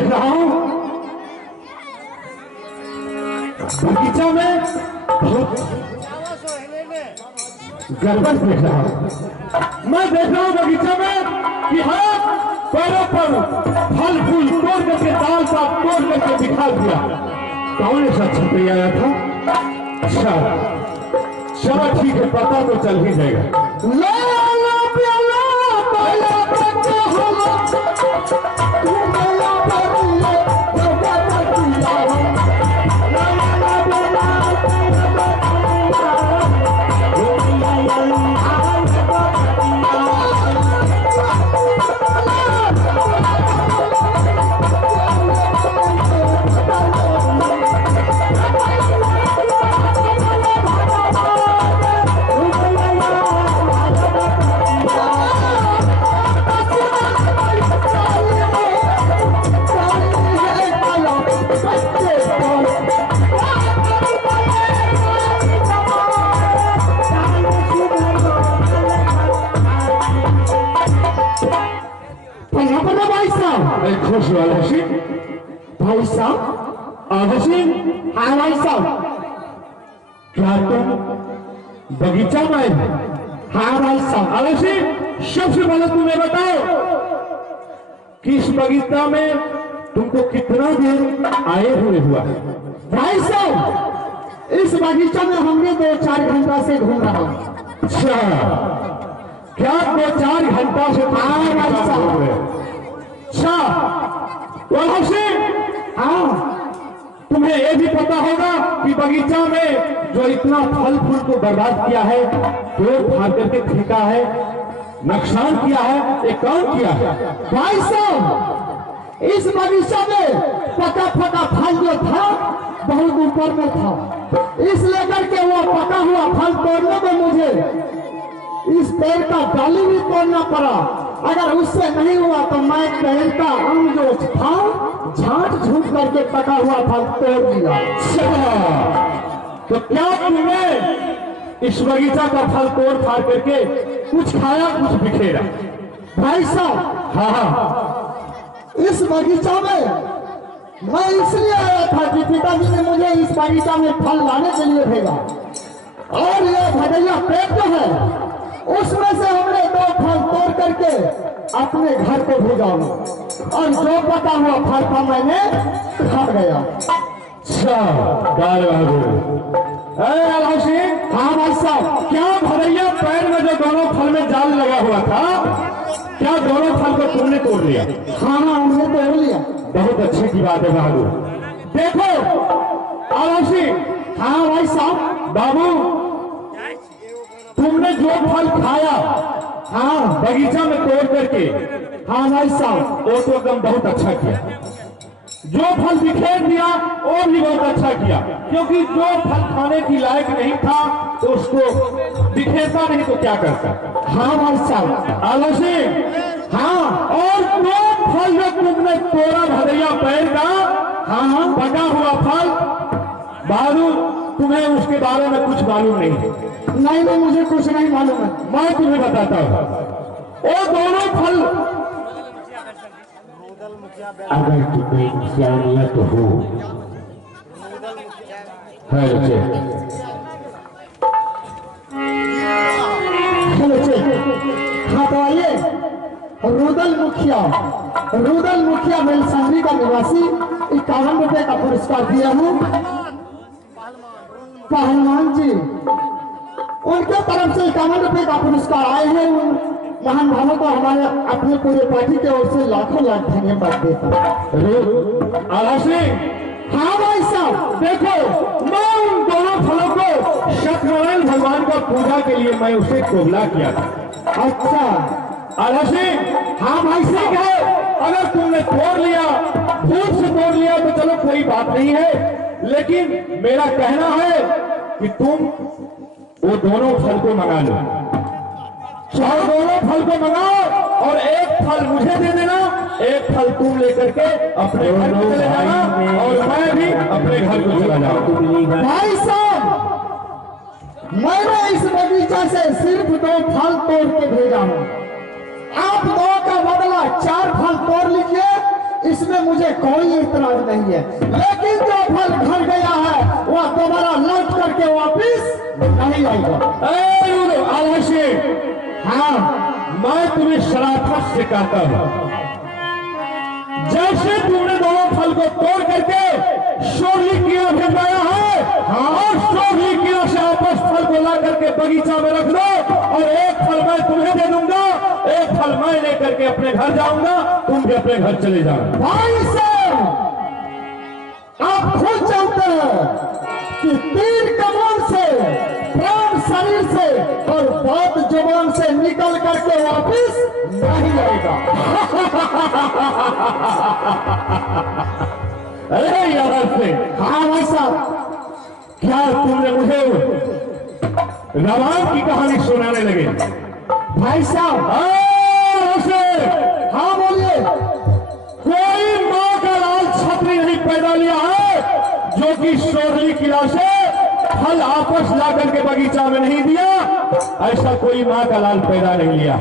देख रहा हूँ बगीचा में बहुत गड़बड़ देख रहा हूँ। मैं देख रहा हूँ बगीचा में कि हाँ पैरों पर फल फूल तोड़ करके दाल का तोड़ करके दिखा दिया। कौन ऐसा छतरी आया था? अच्छा चलो ठीक है, पता तो चल ही जाएगा। खुश भाई साहब, हाँ भाई साहब, क्या तुम बगीचा में आए? हाँ भाई साहब। अवश्य, सबसे पहले तुम्हें बताओ कि इस बगीचा में तुमको कितना देर आए हुए हुआ है? भाई साहब, इस बगीचा में हमने 2-4 घंटा से घूम रहा हूँ। अच्छा, क्या 2-4 घंटा से? हाँ भाई साहब। अच्छा, हाँ, तुम्हें यह भी पता होगा कि बगीचा में जो इतना फल फूल को बर्बाद किया है, तोड़ फाड़ करके फेंका है, नुकसान किया है, ये कौन किया है? भाई साहब, इस बगीचा में पका पका फल जो था बहुत ऊपर में था, इस लेकर के वो पका हुआ फल तोड़ने में मुझे इस पेड़ का डाली भी तोड़ना पड़ा। अगर उससे नहीं हुआ तो मैं पेड़ का अंग जो था झाट झूठ करके पका हुआ फल तोड़ दिया। तो क्या तुमने इस बगीचा का फल तोड़ फाड़ करके कुछ खाया, कुछ बिखेरा? भाई साहब, हाँ, इस बगीचा में मैं इसलिए आया था कि पिताजी ने मुझे इस बगीचा में फल लाने के लिए भेजा, और ये भदैया पेड़ जो है उसमें से हमने 2 फल तोड़ करके अपने घर को भेजाऊंगा, और जो पका हुआ फल था मैंने खा गया। अच्छा, हाँ भाई साहब, क्या भदैया पेड़ में जो दोनों फल में जाल लगा हुआ था, क्या दोनों फल को तुमने तोड़ लिया? हाँ, हमने तोड़ लिया। बहुत अच्छी की बात है बहादुर। देखो आलोशी, हाँ भाई साहब, बाबू, तुमने जो फल खाया, हाँ, बगीचा में तोड़ करके, हाँ भाई साहब, वो तो एकदम बहुत अच्छा किया। जो फल बिखेर दिया वो भी बहुत अच्छा किया, क्योंकि जो फल खाने की लायक नहीं था तो उसको बिखेरता नहीं तो क्या करता? हाँ भाई साहब। आलोशी, हाँ, और 2 फल जो तुमने तोड़ा भदैया पेड़ का, हाँ, पका हुआ फल, बहादुर, तुम्हें उसके बारे में कुछ मालूम नहीं है? नहीं, मुझे कुछ नहीं मालूम है। मैं तुम्हें बताता हूँ, वो दोनों फल, अगर तुम्हें इंसानियत हो, हाँ तो आइए, रुदल मुखिया मेलसंद्री का निवासी 51 रुपए का पुरस्कार दिया हूँ। पहलवान जी, उनके तरफ से 51 रुपए का पुरस्कार आए हैं। महान भावों को हमारे अपने पूरे पार्टी की ओर से लाखों लाख धन्यवाद देता हूँ। हाँ भाई साहब, देखो, मैं उन दोनों फलों को सत्यनारायण भगवान का पूजा के लिए मैं उसे कोबला किया था। अच्छा, हाँ भाई साहब, अगर तुमने तोड़ लिया, भूख से तोड़ लिया तो चलो कोई बात नहीं है, लेकिन मेरा कहना है कि तुम वो दोनों फल को मंगा लो। दोनों फल को मंगाओ और 1 फल मुझे दे देना, 1 फल तुम लेकर के अपने घर को चले जाना, और मैं भी अपने घर को चला जाऊंगा। भाई साहब, मैंने इस बगीचा से सिर्फ 2 फल तोड़ के भेजा हूँ। आप 2 का बदला 4 फल तोड़ लीजिए, इसमें मुझे कोई इतराज नहीं है, लेकिन जो फल घर गया है वह दोबारा लौट करके वापिस नहीं आएगा। आलसी, हाँ, मैं तुम्हें शराफत से कहता हूं, जैसे तुमने दोनों फल को तोड़ करके शोरली कीड़ा भिजवाया है, और शोरली कीड़ा से वापस फल को ला करके बगीचा में रख दो, और एक फल मैं तुम्हें दे दूंगा, एक फल मैं लेकर के अपने घर जाऊंगा, तुम भी अपने घर चले जाओ। भाई साहब, आप खुद जानते हैं कि तीर कमान से, प्राण शरीर से और बात जुबान से निकल करके वापिस नहीं आएगा। अरे यार से, हाँ भाई साहब, क्या तुमने मुझे रामायण की कहानी सुनाने लगे? भाई साहब, हाँ बोलिए। कोई मां का लाल छतरी नहीं पैदा लिया है जो कि शोरली किला से फल आपस ला करके बगीचा में नहीं दिया, ऐसा कोई मां का लाल पैदा नहीं लिया।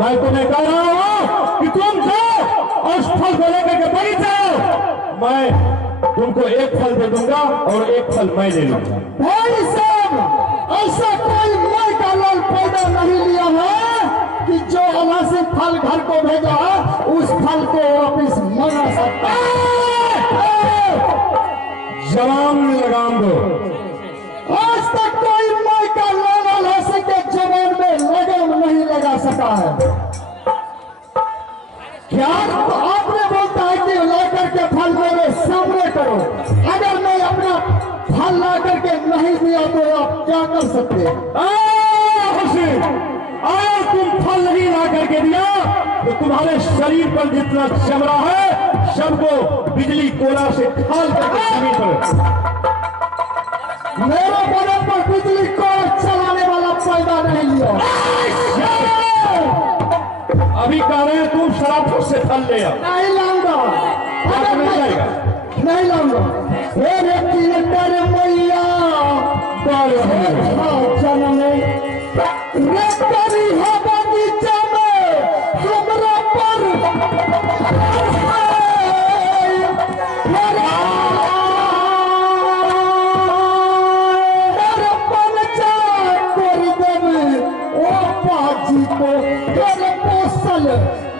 मैं तुम्हें कह रहा हूं कि तुम जाओ और उस फल को लेकर के बगीचा आओ, मैं तुमको एक फल दे दूंगा और एक फल मैं ले लूंगा। भाई साहब, ऐसा कोई मां का लाल पैदा नहीं लिया है कि जो अल्लाह से फल घर को भेजा है उस फल को वापिस मंगा सकता है। जवान में लगाम दो। आज तक कोई माई का लाल अल्लाह से के जवान में लगाम नहीं लगा सका है। क्या तो आपने बोलता है कि ला करके फल मेरे सामने करो, अगर मैं अपना फल ला करके नहीं दिया तो आप क्या कर सकते हैं? अगर तुम फल नहीं ला करके दिया तो तुम्हारे शरीर पर जितना चमड़ा है सबको बिजली कोला से खाल करके जमीन पर। मेरे बड़े पर बिजली को चलाने वाला पैदा नहीं लिया। अभी कह रहे हैं तुम शराफत से फल ले आओ। नहीं लाऊंगा, अगर नहीं लाऊंगा। मेरे तीन तेरे मैया जन्म रे करी है बगीचा में हमरा पर जी को तेरे पोसल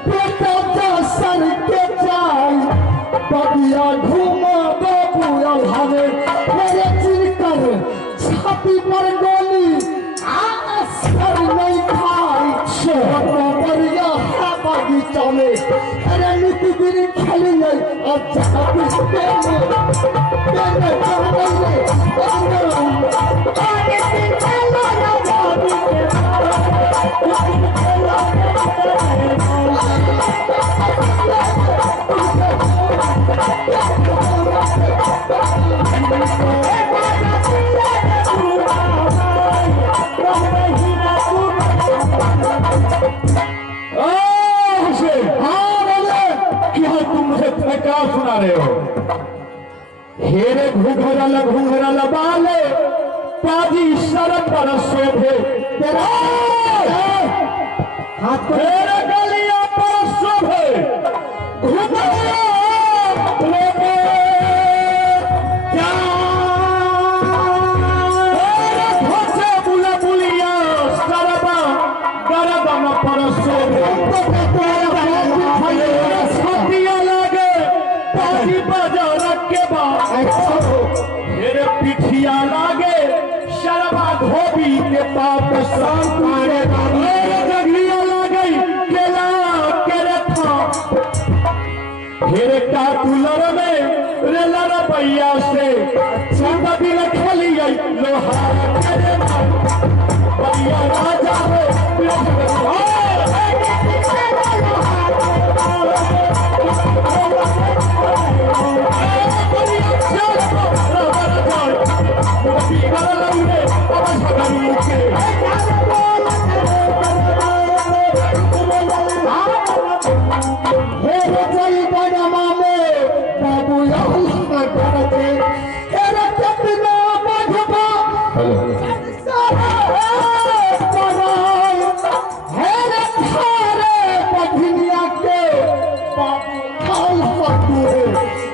बेटा जा सर के जाए बगिया घूमा बाबू हमें मेरे चिरकर छाती पर गोली असर नहीं खाई बढ़िया है बगीचा में अरे नित दिन खेली गई और क्या सुना रहे हो? हेरे घुंघरा बाले पाजी शरत पर शोभे तेरा हाथ तेरे गलिया पर शोभे घुंघरा क्या घोचे बुला बुलिया सरबा गरदम पर शोभे मेरे पिठिया लागे शर्मा धोबी के पाप मेरे जगलिया लागे केला केरे था मेरे काटूलर में रेला रपैया से चंदा भी खेली लोहा भैया राजा हो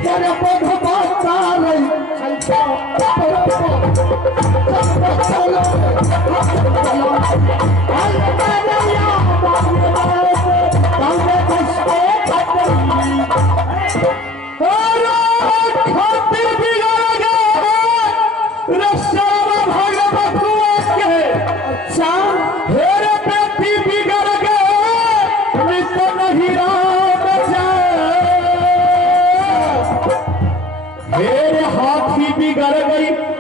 तेरे पद बाता रही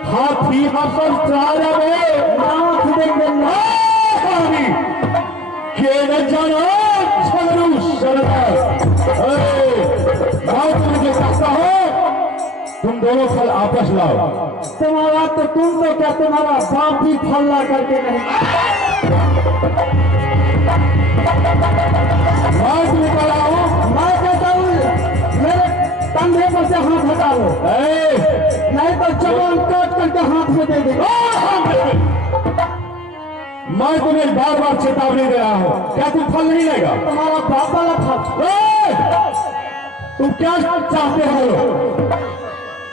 हाथी हसन चालवे नाथ देंगे नाथी के न जाना छगरू शरणा मैं तुझे कहता हूँ तुम दोनों फल आपस लाओ। तुम्हारा तो तुम तो क्या तुम्हारा बाप भी फल ला करके नहीं। मैं तुम्हें लाऊं मैं कहता हूँ मेरे कंधे पर से हाथ हटा लो नहीं तो जवान काट करके हाथ में दे देगा। मैं तुम्हें बार बार चेतावनी दे रहा हूं क्या तुम फल नहीं लेगा? तुम्हारा बाप वाला फल तुम क्या चाहते हो?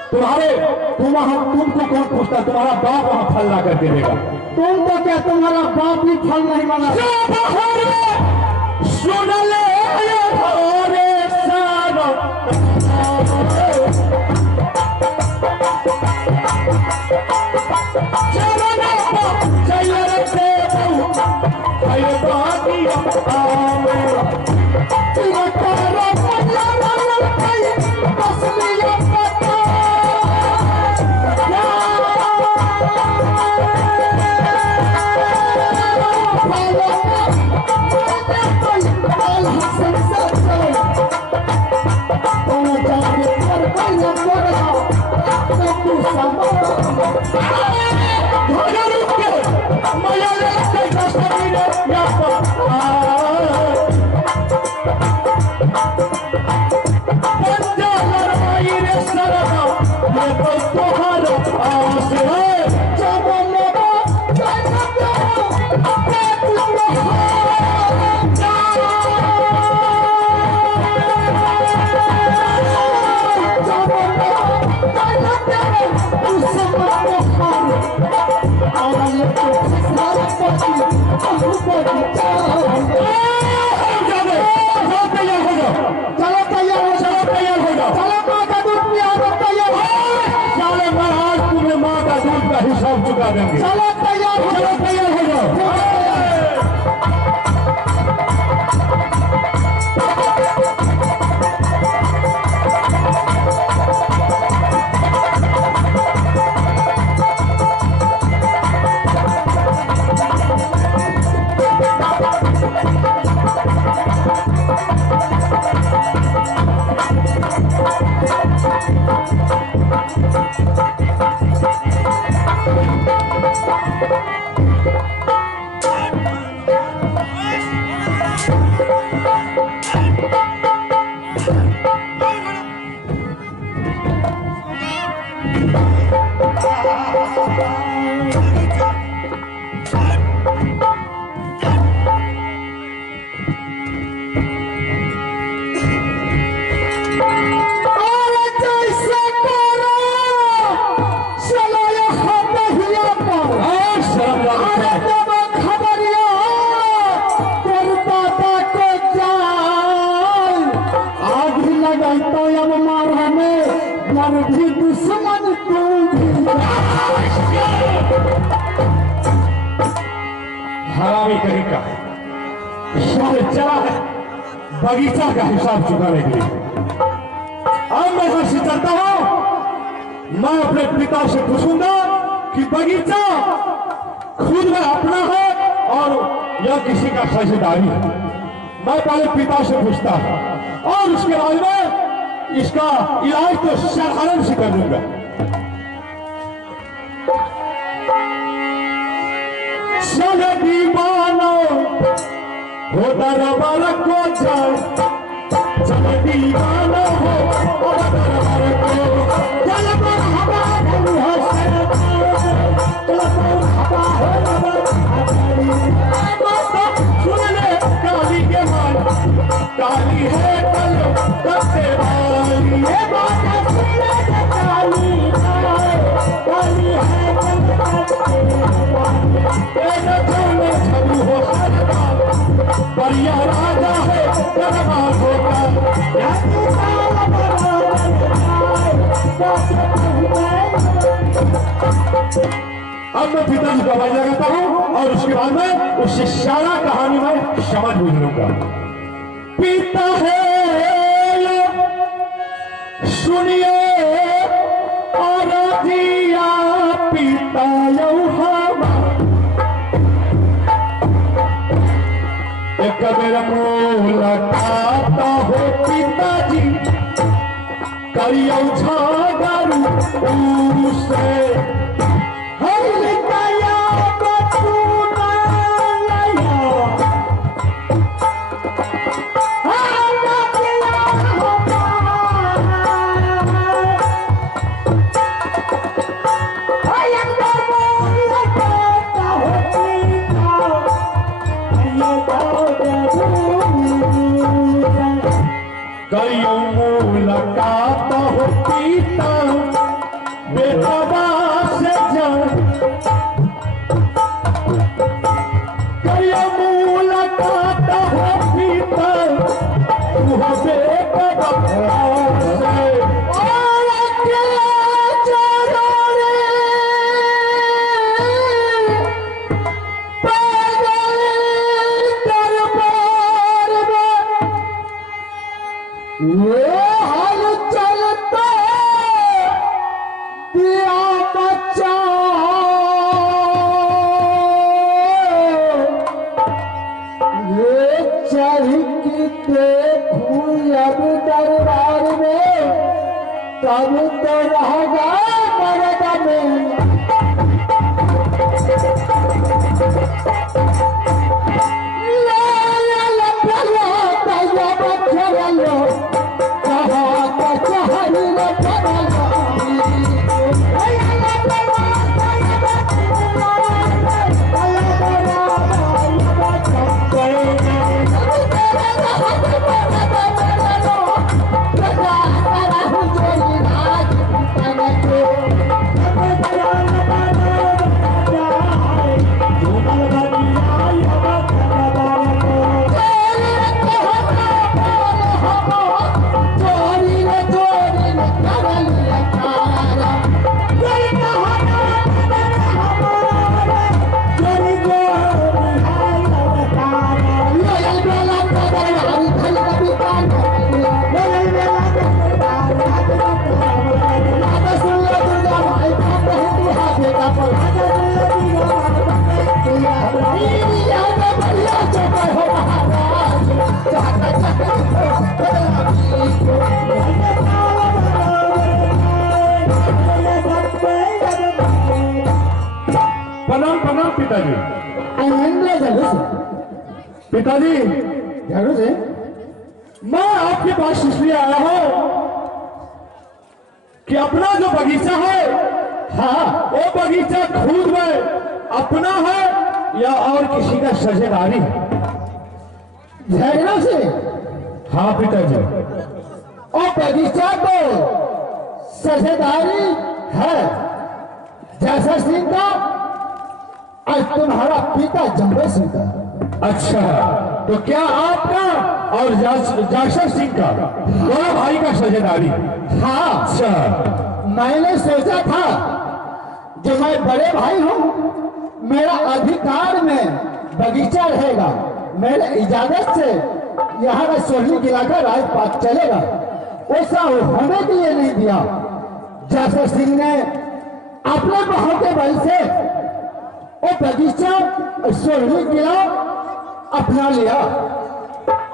तुमको कौन पूछता? तुम्हारा बाप वहां फल ला करके देगा। तुम तो क्या तुम्हारा बाप भी फल नहीं मांगा। सुन ले हिसाब चुका देंगे। चलो तैयार हो जाओ। हरामी कहीं का चला है बगीचा का हिसाब चुकाने के लिए। अब मैं यहां से चलता हूं, मैं अपने पिता से पूछूंगा कि बगीचा खुद में अपना है और यह किसी का साझेदारी है। मैं पहले पिता से पूछता हूं और उसके बाद में इसका इलाज तो साधारण से कर दूंगा। चल दीवानो हो दरबार को जाए, चल दीवानो हो दरबार को चल सुन ले काली के मान काली है कल करते वाली ये बात बढ़िया राजा है दरबार होगा। अब मैं पिताजी को आवाज लगाता हूं और उसके बाद में उससे सारा कहानी में समझ बुझ लूंगा। पिता है सुनिए और दिया पिता एक मेरा मुलाकात हो पिताजी करियो छागरू से करियो मुलाकात हो पिता बेटा से जान करियो मुलाकात हो पिता वो बेटा से तब तो रहेगा मर्द में प्रणाम पिताजी। पिताजी झाड़ू से मैं आपके पास इसलिए आया हूं कि अपना जो बगीचा है, हाँ, वो बगीचा खुद में अपना है या और किसी का साझेदारी है? झगड़ा से हाँ पिताजी। और बगीचा तो साझेदारी है जैसा सिंह का आज तुम्हारा पिता जंबे सिंह का। अच्छा, तो क्या आपका और जासर सिंह का दोनों भाई का साझेदारी? हाँ, अच्छा, मैंने सोचा था जो मैं बड़े भाई हूँ, मेरा अधिकार में बगीचा रहेगा, मेरे इजाजत से यहाँ का सोहनी किला का राजपाट चलेगा। ऐसा होने के लिए नहीं दिया। जासर सिंह ने अपने बहू के बल से वो बगीचा सोहनी किला अपना लिया,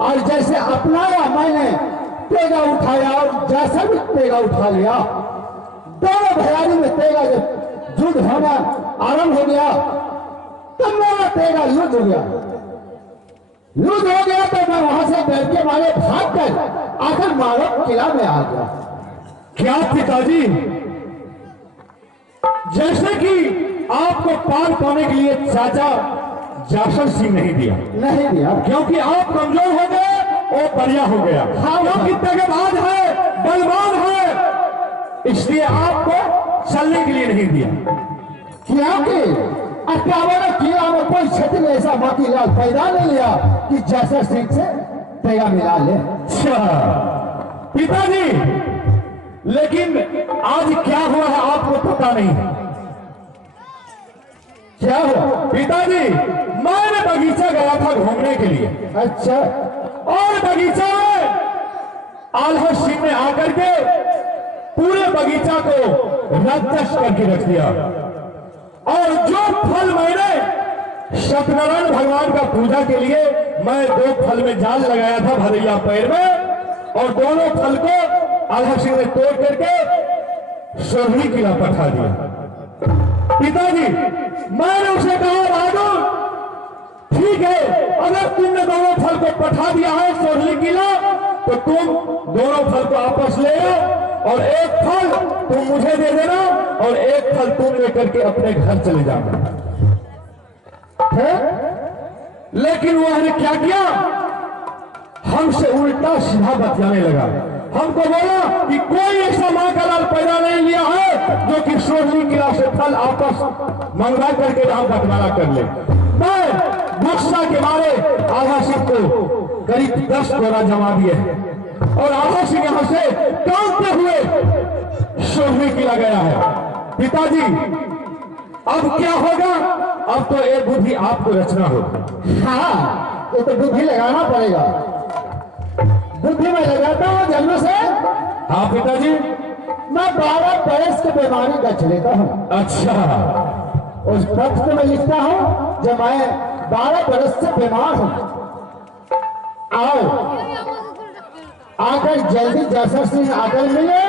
और जैसे अपनाया मैंने तेगा उठाया और जैसा भी तेगा उठा लिया। दोनों भयारी में तेगा जब युद्ध होना आरंभ हो गया तो मेरा तेगा युद्ध हो गया। युद्ध हो गया तो मैं वहां से डर के मारे भाग कर आकर मानव किला में आ गया। क्या पिताजी, जैसे कि आपको पार पाने के लिए चाचा जासर सिंह नहीं दिया, नहीं दिया क्योंकि आप कमजोर हो गए और बढ़िया हो गया। हाँ, क्योंकि तगेबाज है, बलवान है, इसलिए आपको चलने के लिए नहीं दिया। क्योंकि अट्ठावन किला में कोई क्षेत्र में ऐसा मोतीलाल पैदा नहीं लिया कि जैसा सिंह से पैगा मिला ले। अच्छा पिताजी, लेकिन आज क्या हुआ है आपको पता नहीं। क्या हुआ पिताजी, मैंने बगीचा गया था घूमने के लिए। अच्छा, और बगीचा में आल्हा सिंह ने आकर के पूरे बगीचा को रद्दश करके रख दिया। और जो फल मैंने सत्यनारायण भगवान का पूजा के लिए मैं 2 फल में जाल लगाया था भदैया पैर में, और दोनों फल को आल्हा सिंह ने तोड़ करके सोहनी किला पठा दिया। पिताजी, मैंने उसे कहा बहादुर ठीक है, अगर तुमने दोनों फल को पठा दिया है सोहनी किला, तो तुम दोनों फल को आपस ले लो, और एक फल तुम मुझे दे देना और एक फल तुम लेकर के अपने घर चले जाना। लेकिन वह ने क्या किया, हमसे उल्टा सीधा बतियाने लगा। हमको बोला कि कोई ऐसा मां का लाल पैदा नहीं लिया है जो कि सोहनी किला से फल आपस मंगवा करके यहां बंटवारा कर ले। मैं गुस्सा के मारे आल्हा सिंह को करीब 10 गोला जमा दिए और आल्हा सिंह यहां से कांपते हुए सोहनी किला गया है। पिताजी, अब क्या होगा? अब तो एक बुद्धि आपको रचना होगी। हाँ, ये तो बुद्धि लगाना पड़ेगा। बुद्धि में लगाता हूँ जन्म से। हाँ पिताजी। मैं 12 बरस की बीमारी का लेता हूँ। अच्छा, उस पत्र में लिखता हूँ जब मैं 12 बरस से बीमार हूँ, आओ आकर जल्दी जासर सिंह आकर मिले,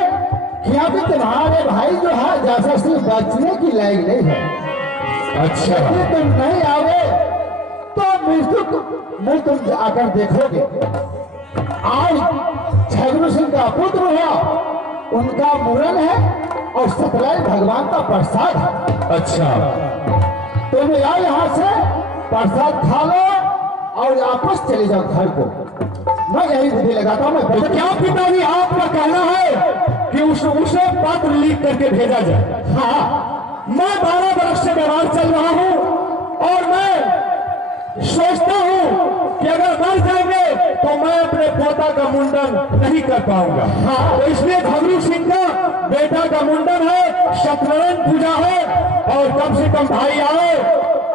क्योंकि तुम्हारे भाई जो है जासर सिंह बचने की लायक नहीं है। अच्छा, यदि तुम नहीं आओगे तो मृत्यु तुम आकर देखोगे। आज झगड़ू सिंह का पुत्र हुआ, उनका मूरन है और सतलाई भगवान का प्रसाद है। अच्छा, तुम आओ यहाँ से प्रसाद खा लो और वापस चले जाओ घर को। मैं यही बुद्धि लगाता हूँ। तो क्या पिताजी आपका कहना है कि उसे पत्र लिख करके भेजा जाए? हाँ, मैं 12 वर्ष से बीमार चल रहा हूँ और मैं सोचता हूँ कि अगर मर जाएंगे तो मैं अपने पोता का मुंडन नहीं कर पाऊंगा। हाँ, तो इसलिए झगड़ू सिंह का बेटा का मुंडन है, सत्यनारायण पूजा है, और कम से कम भाई आओ,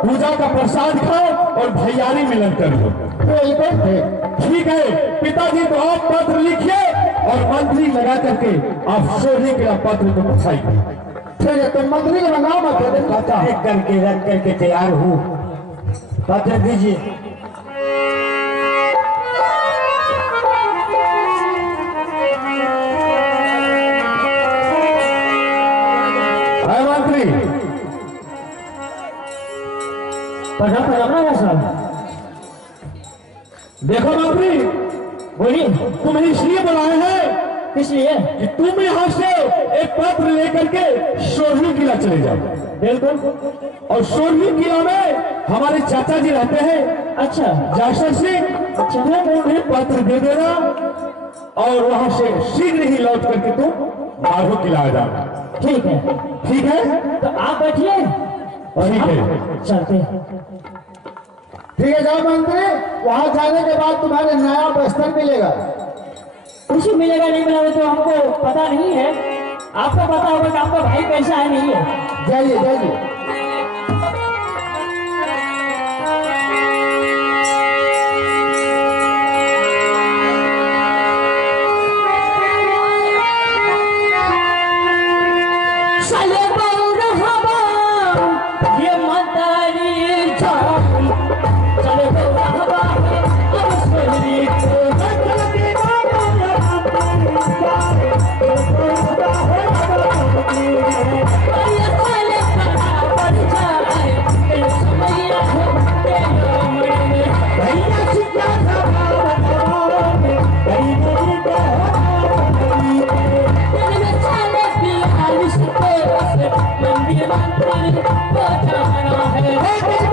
पूजा का प्रसाद खाओ और भैयारी मिलन कर लो। ठीक है पिताजी, तो आप पत्र लिखिए और मंत्री लगा करके आप सोहनी के पत्र को पठाइए। ठीक है, तो मंत्री का नाम एक करके रख करके तैयार हूँ, पत्र दीजिए। मंत्री देखो मंत्री, बोलिए। तुम्हें इसलिए बुलाए हैं इसलिए कि तुम यहाँ से एक पत्र लेकर के सोहनी किला चले जाओ। बिल्कुल। और सोहनी किला में हमारे चाचा जी रहते हैं। अच्छा, जासर सिंह। अच्छा, उन्हें पत्र दे देना और वहां से शीघ्र ही लौट करके तुम बारहो किला आ जाना। ठीक है। ठीक है, तो आप बैठिए और ठीक है। हम चलते हैं। ठीक है, जाओ मंत्री। वहां जाने के बाद तुम्हारे नया बस्तर मिलेगा। कुछ मिलेगा नहीं मिलेगा तो हमको पता नहीं है, आपको पता होगा कि आपका भाई कैसा है नहीं है। जाइए जाइए। मंदिर है